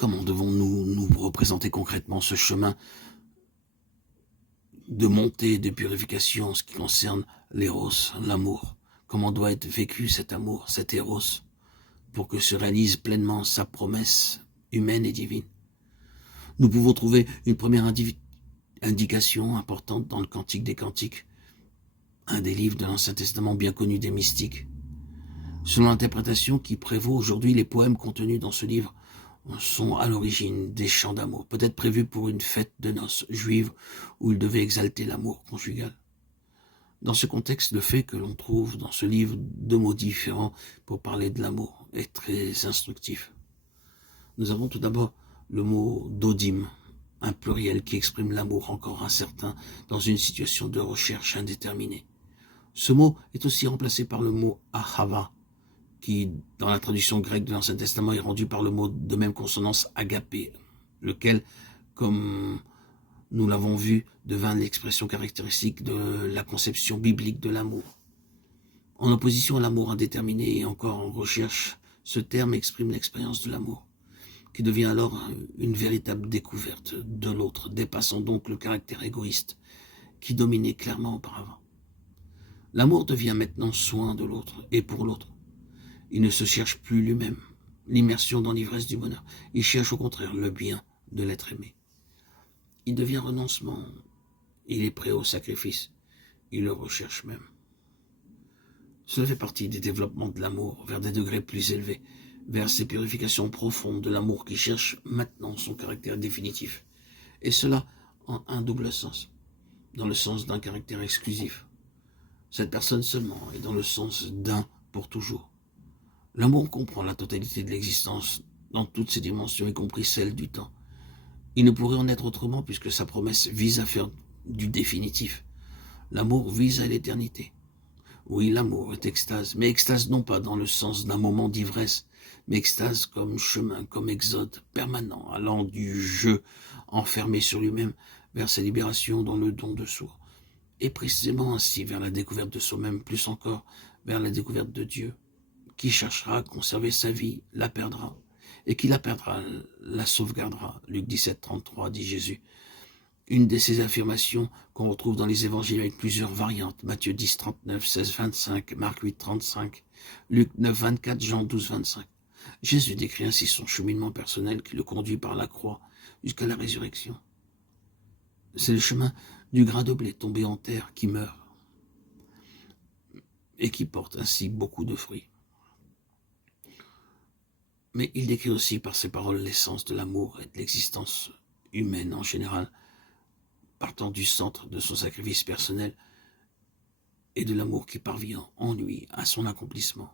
Comment devons-nous nous représenter concrètement ce chemin de montée, de purification en ce qui concerne l'éros, l'amour? Comment doit être vécu cet amour, cet éros, pour que se réalise pleinement sa promesse humaine et divine? Nous pouvons trouver une première indication importante dans le Cantique des Cantiques, un des livres de l'Ancien Testament bien connu des mystiques. Selon l'interprétation qui prévaut aujourd'hui, les poèmes contenus dans ce livre sont à l'origine des chants d'amour, peut-être prévus pour une fête de noces juive où ils devaient exalter l'amour conjugal. Dans ce contexte, le fait que l'on trouve dans ce livre 2 mots différents pour parler de l'amour est très instructif. Nous avons tout d'abord le mot dodim, un pluriel qui exprime l'amour encore incertain dans une situation de recherche indéterminée. Ce mot est aussi remplacé par le mot ahava, qui, dans la traduction grecque de l'Ancien Testament, est rendu par le mot de même consonance agapé, lequel, comme nous l'avons vu, devint l'expression caractéristique de la conception biblique de l'amour. En opposition à l'amour indéterminé et encore en recherche, ce terme exprime l'expérience de l'amour, qui devient alors une véritable découverte de l'autre, dépassant donc le caractère égoïste qui dominait clairement auparavant. L'amour devient maintenant soin de l'autre et pour l'autre. Il ne se cherche plus lui-même, l'immersion dans l'ivresse du bonheur. Il cherche au contraire le bien de l'être aimé. Il devient renoncement. Il est prêt au sacrifice. Il le recherche même. Cela fait partie des développements de l'amour vers des degrés plus élevés, vers ces purifications profondes de l'amour qui cherche maintenant son caractère définitif. Et cela en un double sens, dans le sens d'un caractère exclusif. Cette personne seulement est dans le sens d'un pour toujours. L'amour comprend la totalité de l'existence dans toutes ses dimensions, y compris celle du temps. Il ne pourrait en être autrement puisque sa promesse vise à faire du définitif. L'amour vise à l'éternité. Oui, l'amour est extase, mais extase non pas dans le sens d'un moment d'ivresse, mais extase comme chemin, comme exode permanent, allant du jeu enfermé sur lui-même vers sa libération dans le don de soi. Et précisément ainsi vers la découverte de soi-même, plus encore vers la découverte de Dieu. Qui cherchera à conserver sa vie, la perdra. Et qui la perdra, la sauvegardera. Luc 17, 33, dit Jésus. Une de ces affirmations qu'on retrouve dans les évangiles avec plusieurs variantes. Matthieu 10, 39, 16, 25, Marc 8, 35, Luc 9, 24, Jean 12, 25. Jésus décrit ainsi son cheminement personnel qui le conduit par la croix jusqu'à la résurrection. C'est le chemin du grain de blé tombé en terre qui meurt et qui porte ainsi beaucoup de fruits. Mais il décrit aussi par ses paroles l'essence de l'amour et de l'existence humaine en général, partant du centre de son sacrifice personnel et de l'amour qui parvient en lui à son accomplissement.